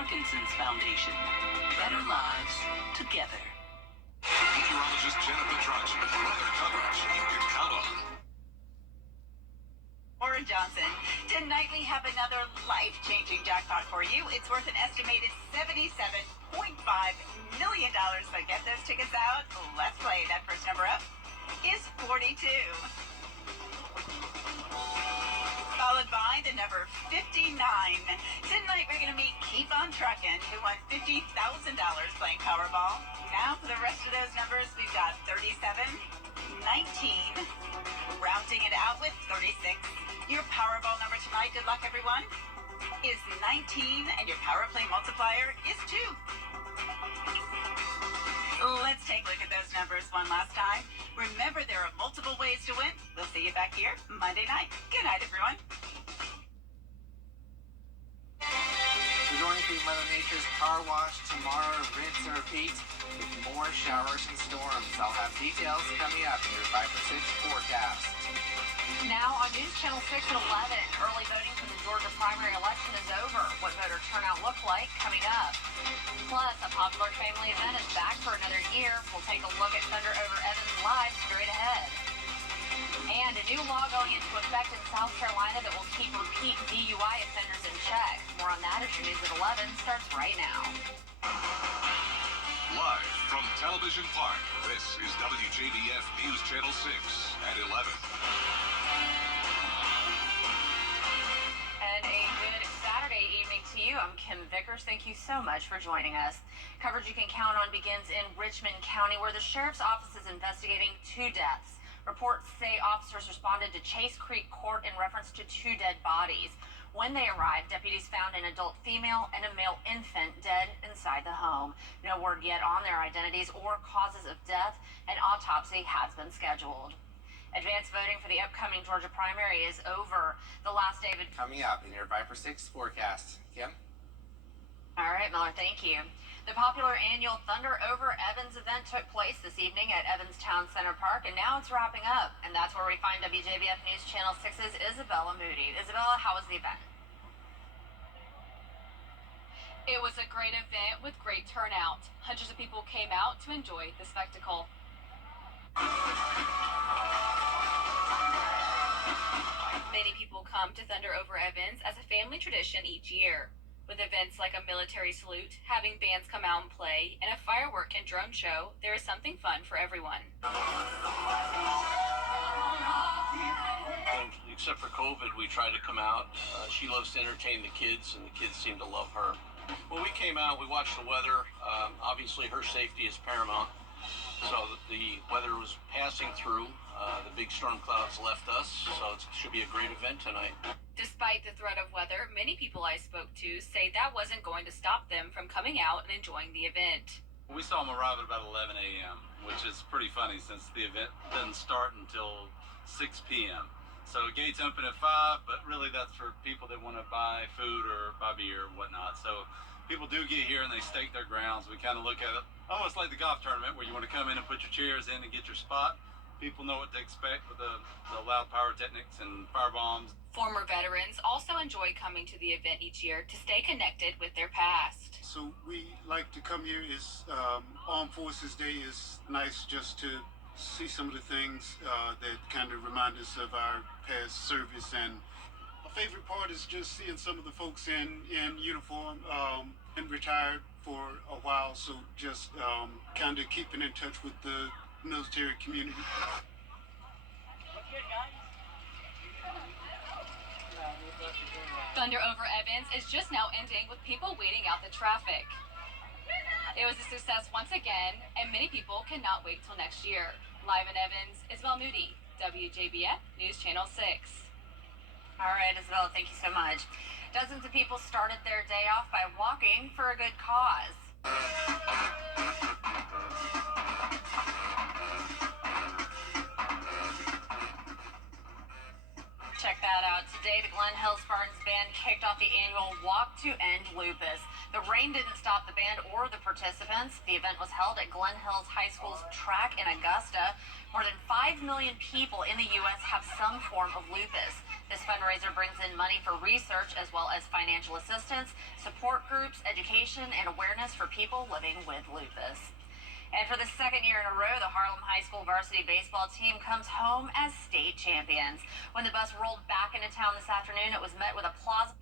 Parkinson's Foundation. Better lives together. Meteorologist Jennifer Tracci. Weather coverage you can count on. Maura Johnson, tonight we have another life-changing jackpot for you. It's worth an estimated $77.5 million. So get those tickets out. Let's play. That first number up is 42. Followed by the number 59. Tonight we're going to meet Keep On Truckin', who won $50,000 playing Powerball. Now for the rest of those numbers, we've got 37, 19, rounding it out with 36. Your Powerball number tonight, good luck everyone, is 19, and your Power Play multiplier is 2. Let's take a look at those numbers one last time. Remember, there are multiple ways to win. We'll see you back here Monday night. Good night, everyone. We're going through Mother Nature's car wash tomorrow, rinse and repeat, with more showers and storms. I'll have details coming up in your 5 for 6 forecast. Now on News Channel 6 at 11, early voting for the Georgia primary election is over. What voter turnout looked like coming up. Plus, a popular family event is back for another year. We'll take a look at Thunder Over Evans live straight ahead. And a new law going into effect in South Carolina that will keep repeat DUI offenders in check. More on that as your news at 11 starts right now. Live from Television Park, this is WJBF News Channel 6 at 11. And a good Saturday evening to you. I'm Kim Vickers. Thank you so much for joining us. Coverage you can count on begins in Richmond County, where the sheriff's office is investigating 2 deaths. Reports say officers responded to Chase Creek Court in reference to 2 dead bodies. When they arrived, deputies found an adult female and a male infant dead inside the home. No word yet on their identities or causes of death. An autopsy has been scheduled. Advanced voting for the upcoming Georgia primary is over. The last day of it Coming up in your 5 for 6 forecast. Kim? All right, Miller, thank you. The popular annual Thunder Over Evans event took place this evening at Evans Town Center Park, and now it's wrapping up. And that's where we find WJBF News Channel 6's Isabella Moody. Isabella, how was the event? It was a great event with great turnout. Hundreds of people came out to enjoy the spectacle. Many people come to Thunder Over Evans as a family tradition each year. With events like a military salute, having bands come out and play, and a firework and drone show, there is something fun for everyone. Except for COVID, we try to come out. She loves to entertain the kids, and the kids seem to love her. When we came out, we watched the weather. Obviously, her safety is paramount. So the weather was passing through. The big storm clouds left us, so it should be a great event tonight. Despite the threat of weather, many people I spoke to say that wasn't going to stop them from coming out and enjoying the event. We saw them arrive at about 11 a.m., which is pretty funny since the event doesn't start until 6 p.m. So gates open at 5, but really that's for people that want to buy food or buy beer or whatnot. So people do get here and they stake their grounds. We kind of look at it almost like the golf tournament where you want to come in and put your chairs in and get your spot. People know what to expect with the loud pyrotechnics and fire bombs. Former veterans also enjoy coming to the event each year to stay connected with their past. So we like to come here. Is Armed Forces Day is nice just to see some of the things that kind of remind us of our past service. And my favorite part is just seeing some of the folks in uniform and retired for a while. So just kind of keeping in touch with the military community. Thunder Over Evans is just now ending with people waiting out the traffic. It was a success once again, and many people cannot wait till next year. Live in Evans, Isabel Moody, WJBF News Channel 6. All right, Isabella, thank you so much. Dozens of people started their day off by walking for a good cause. Check that out. Today, the Glen Hill Spartans band kicked off the annual Walk to End Lupus. The rain didn't stop the band or the participants. The event was held at Glen Hills High School's track in Augusta. More than 5 million people in the U.S. have some form of lupus. This fundraiser brings in money for research as well as financial assistance, support groups, education, and awareness for people living with lupus. And for the second year in a row, the Harlem High School varsity baseball team comes home as state champions. When the bus rolled back into town this afternoon, it was met with applause.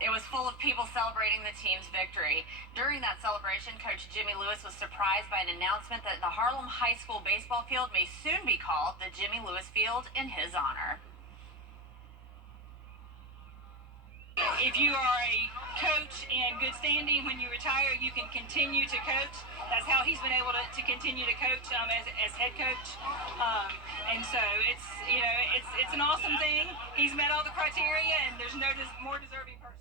It was full of people celebrating the team's victory. During that celebration, Coach Jimmy Lewis was surprised by an announcement that the Harlem High School baseball field may soon be called the Jimmy Lewis Field in his honor. If you are a coach in good standing, when you retire, you can continue to coach. That's how he's been able to continue to coach as head coach. And so it's an awesome thing. He's met all the criteria, and there's no more deserving person.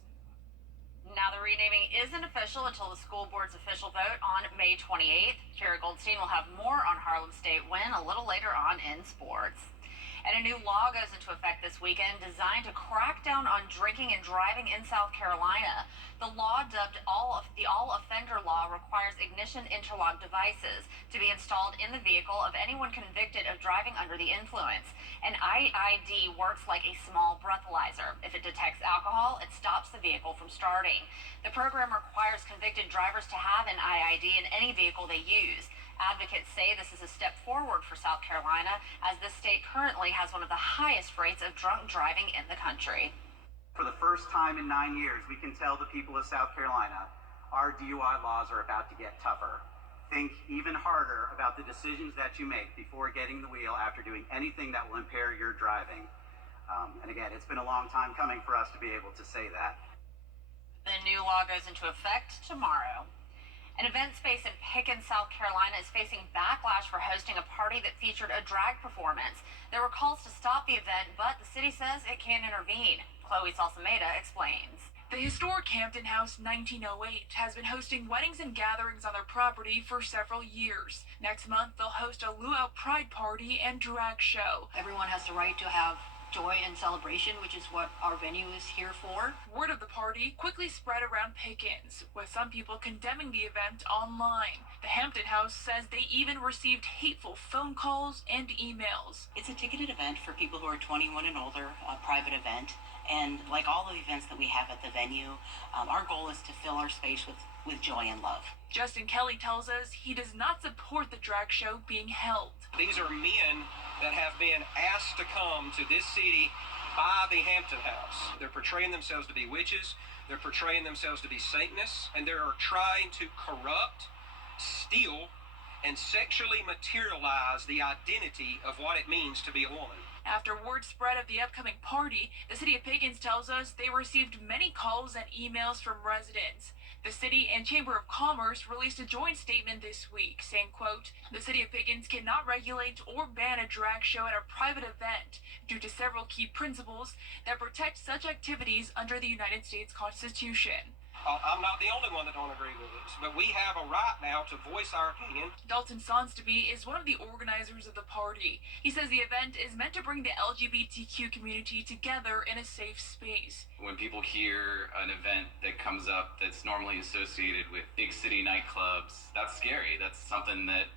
Now the renaming isn't official until the school board's official vote on May 28th. Kara Goldstein will have more on Harlem State win a little later on in sports. And a new law goes into effect this weekend designed to crack down on drinking and driving in South Carolina. The law, dubbed the All-Offender Law, requires ignition interlock devices to be installed in the vehicle of anyone convicted of driving under the influence. An IID works like a small breathalyzer. If it detects alcohol, it stops the vehicle from starting. The program requires convicted drivers to have an IID in any vehicle they use. Advocates say this is a step forward for South Carolina, as this state currently has one of the highest rates of drunk driving in the country. For the first time in 9 years, we can tell the people of South Carolina our DUI laws are about to get tougher. Think even harder about the decisions that you make before getting the wheel after doing anything that will impair your driving. And again, it's been a long time coming for us to be able to say that. The new law goes into effect tomorrow. An event space in Pickens, South Carolina is facing backlash for hosting a party that featured a drag performance. There were calls to stop the event, but the city says it can't intervene. Chloe Salsameda explains. The historic Hampton House 1908 has been hosting weddings and gatherings on their property for several years. Next month, they'll host a luau pride party and drag show. Everyone has the right to have joy and celebration, which is what our venue is here for. Word of the party quickly spread around Pickens, with some people condemning the event online. The Hampton House says they even received hateful phone calls and emails. It's a ticketed event for people who are 21 and older, a private event. And like all of the events that we have at the venue, our goal is to fill our space with joy and love. Justin Kelly tells us he does not support the drag show being held. These are men that have been asked to come to this city by the Hampton House. They're portraying themselves to be witches, they're portraying themselves to be Satanists, and they're trying to corrupt, steal, and sexually materialize the identity of what it means to be a woman. After word spread of the upcoming party, the city of Pickens tells us they received many calls and emails from residents. The city and Chamber of Commerce released a joint statement this week saying, quote, "The city of Pickens cannot regulate or ban a drag show at a private event due to several key principles that protect such activities under the United States Constitution." I'm not the only one that don't agree with this, but we have a right now to voice our opinion. Dalton Sonsby is one of the organizers of the party. He says the event is meant to bring the LGBTQ community together in a safe space. When people hear an event that comes up that's normally associated with big city nightclubs, that's scary. That's something that,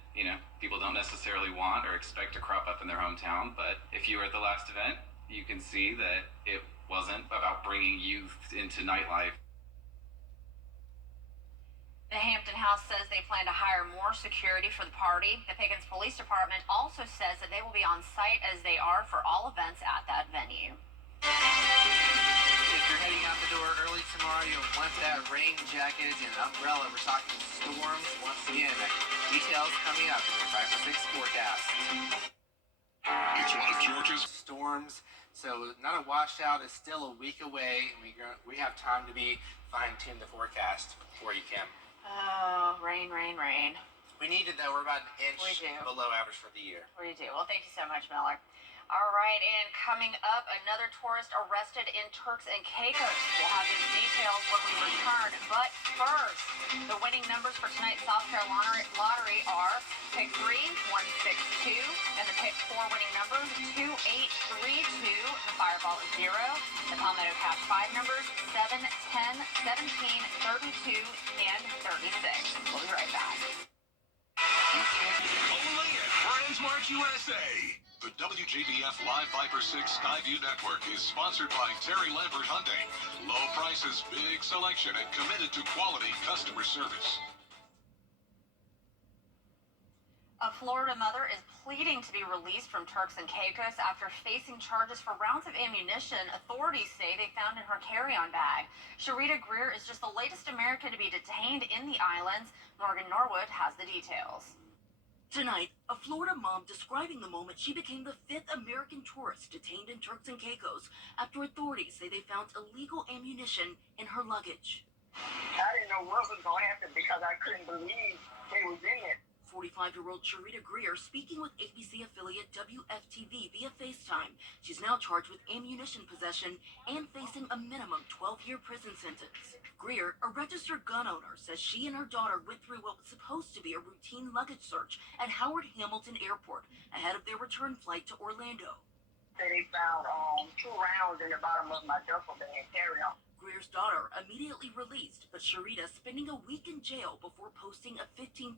people don't necessarily want or expect to crop up in their hometown. But if you were at the last event, you can see that it wasn't about bringing youth into nightlife. The Hampton House says they plan to hire more security for the party. The Pickens Police Department also says that they will be on site as they are for all events at that venue. If you're heading out the door early tomorrow, you'll want that rain jacket and an umbrella. We're talking storms once again. Details coming up in the 5 to 6 forecast. It's one of Georgia's storms. So not a washout is still a week away. We have time to be fine-tune the forecast for you, Kim. Oh, rain. We need it, though. We're about an inch below average for the year. We do. Well, thank you so much, Miller. All right, and coming up, another tourist arrested in Turks and Caicos. We'll have these details when we return. But first, the winning numbers for tonight's South Carolina lottery are pick 3, 162, and the pick 4 winning numbers 2832. The fireball is 0, The Palmetto Cash 5 numbers 7, 10, 17, 32, and 36. We'll be right back. Only at Brands Mart USA. The WJBF Live Viper 6 Skyview Network is sponsored by Terry Lambert Hyundai. Low prices, big selection, and committed to quality customer service. A Florida mother is pleading to be released from Turks and Caicos after facing charges for rounds of ammunition authorities say they found in her carry-on bag. Sharita Greer is just the latest American to be detained in the islands. Morgan Norwood has the details. Tonight, a Florida mom describing the moment she became the 5th American tourist detained in Turks and Caicos after authorities say they found illegal ammunition in her luggage. I didn't know what was going to happen because I couldn't believe they was in it. 45-year-old Sharita Greer speaking with ABC affiliate WFTV via FaceTime. She's now charged with ammunition possession and facing a minimum 12-year prison sentence. Greer, a registered gun owner, says she and her daughter went through what was supposed to be a routine luggage search at Howard Hamilton Airport ahead of their return flight to Orlando. They found 2 rounds in the bottom of my duffel bag carry-on. Greer's daughter immediately released, but Sharita spending a week in jail before posting a $15,000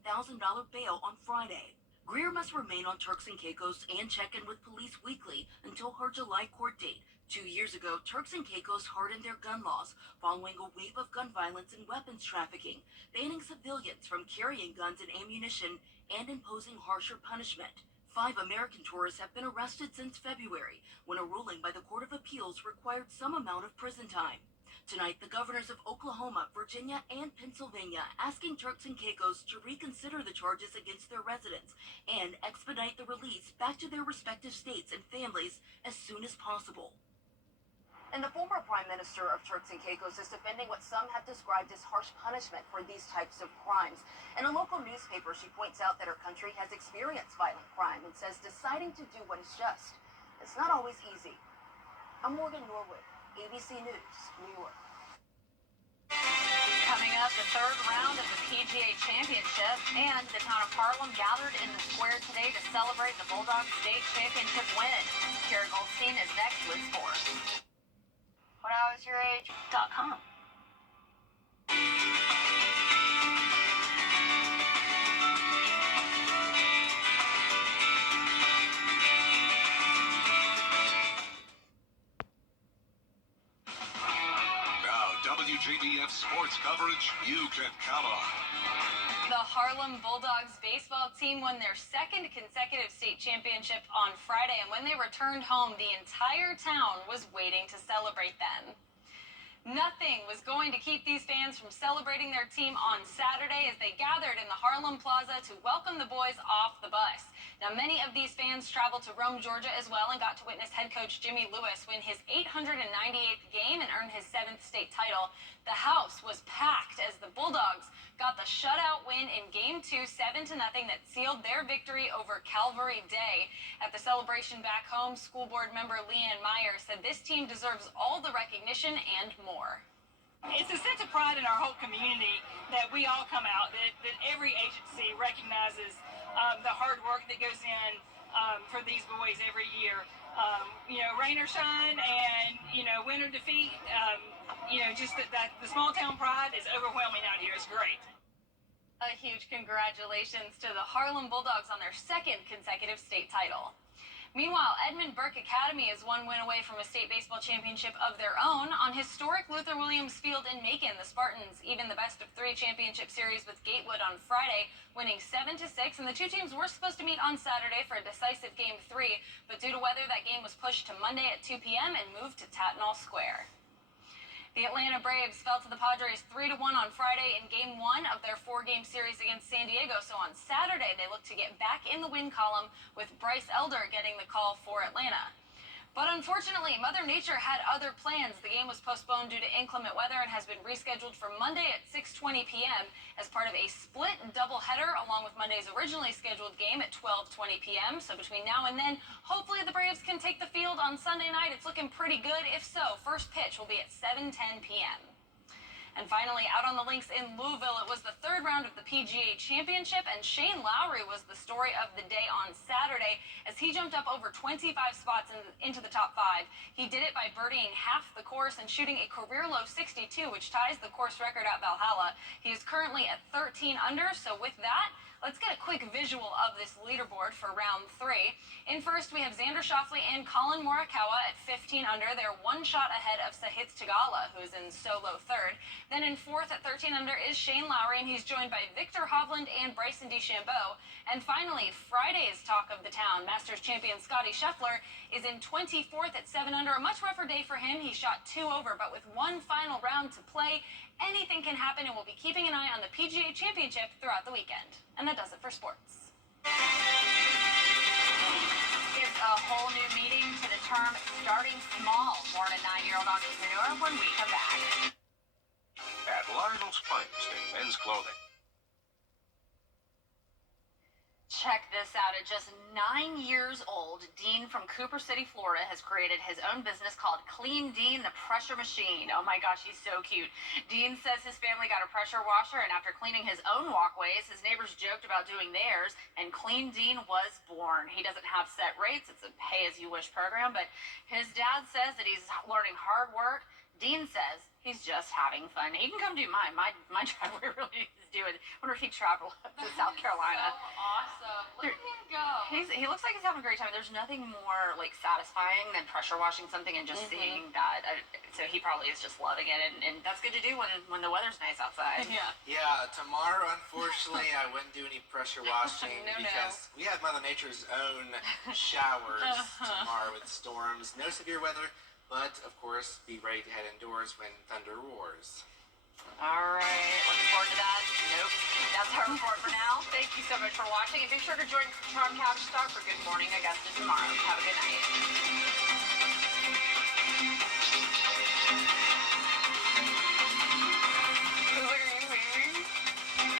bail on Friday. Greer must remain on Turks and Caicos and check in with police weekly until her July court date. 2 years ago, Turks and Caicos hardened their gun laws following a wave of gun violence and weapons trafficking, banning civilians from carrying guns and ammunition and imposing harsher punishment. 5 American tourists have been arrested since February, when a ruling by the Court of Appeals required some amount of prison time. Tonight, the governors of Oklahoma, Virginia, and Pennsylvania asking Turks and Caicos to reconsider the charges against their residents and expedite the release back to their respective states and families as soon as possible. And the former Prime Minister of Turks and Caicos is defending what some have described as harsh punishment for these types of crimes. In a local newspaper, she points out that her country has experienced violent crime and says deciding to do what is just is not always easy. I'm Morgan Norwood, ABC News, New York. Coming up, the 3rd round of the PGA Championship, and the town of Harlem gathered in the square today to celebrate the Bulldogs state championship win. Kara Goldstein is next with sports. WhenIWasYourAge.com. WJBF sports coverage you can count on. The Harlem Bulldogs baseball team won their 2nd consecutive state championship on Friday, and when they returned home, the entire town was waiting to celebrate them. Nothing was going to keep these fans from celebrating their team on Saturday as they gathered in the Harlem Plaza to welcome the boys off the bus. Now, many of these fans traveled to Rome, Georgia as well and got to witness head coach Jimmy Lewis win his 898th game and earn his 7th state title. The house was packed as the Bulldogs got the shutout win in Game 2, 7-0, that sealed their victory over Calvary Day. At the celebration back home, school board member Leanne Meyer said this team deserves all the recognition and more. It's a sense of pride in our whole community that we all come out, that every agency recognizes the hard work that goes in for these boys every year. Rain or shine and, win or defeat, just that the small town pride is overwhelming out here. It's great. A huge congratulations to the Harlem Bulldogs on their 2nd consecutive state title. Meanwhile, Edmund Burke Academy is 1 win away from a state baseball championship of their own. On historic Luther Williams Field in Macon, the Spartans even the best-of-3 championship series with Gatewood on Friday, winning 7-6, and the 2 teams were supposed to meet on Saturday for a decisive Game 3, but due to weather, that game was pushed to Monday at 2 p.m. and moved to Tatnall Square. The Atlanta Braves fell to the Padres 3-1 on Friday in Game 1 of their 4-game series against San Diego. So on Saturday, they look to get back in the win column with Bryce Elder getting the call for Atlanta. But unfortunately, Mother Nature had other plans. The game was postponed due to inclement weather and has been rescheduled for Monday at 6:20 p.m. as part of a split doubleheader along with Monday's originally scheduled game at 12:20 p.m. So between now and then, hopefully the Braves can take the field on Sunday night. It's looking pretty good. If so, first pitch will be at 7:10 p.m. And finally, out on the links in Louisville, it was the third round of the PGA Championship, and Shane Lowry was the story of the day on Saturday as he jumped up over 25 spots into the top 5. He did it by birdieing half the course and shooting a career-low 62, which ties the course record at Valhalla. He is currently at 13 under, so with that, let's get a quick visual of this leaderboard for round 3. In first, we have Xander Schauffele and Colin Morikawa at 15 under. They're one shot ahead of Sahith Theegala, who is in solo third. Then in fourth at 13 under is Shane Lowry, and he's joined by Victor Hovland and Bryson DeChambeau. And finally, Friday's talk of the town, Masters champion Scottie Scheffler is in 24th at 7 under. A much rougher day for him. He shot 2 over, but with one final round to play, anything can happen, and we'll be keeping an eye on the PGA Championship throughout the weekend. And that does it for sports. Gives a whole new meaning to the term starting small. More on a 9-year-old entrepreneur when we come back. At Lionel's Finest in men's clothing. Check this out. At just 9 years old, Dean from Cooper City, Florida, has created his own business called Clean Dean, the pressure machine. Oh my gosh, he's so cute. Dean says his family got a pressure washer, and after cleaning his own walkways, his neighbors joked about doing theirs, and Clean Dean was born. He doesn't have set rates. It's a pay-as-you-wish program, but his dad says that he's learning hard work. Dean says he's just having fun. He can come do mine. My driveway really is doing. I wonder if he traveled up to South Carolina. So awesome. Look at him go. He looks like he's having a great time. There's nothing more like satisfying than pressure washing something and just seeing that. So he probably is just loving it, and that's good to do when the weather's nice outside. Yeah, tomorrow, unfortunately, I wouldn't do any pressure washing because we have Mother Nature's own showers tomorrow with storms. No severe weather, but, of course, be ready to head indoors when thunder roars. All right, looking forward to that. Nope, that's our report for now. Thank you so much for watching, and be sure to join Charm Cabbage Stock for Good Morning Augusta tomorrow. Have a good night.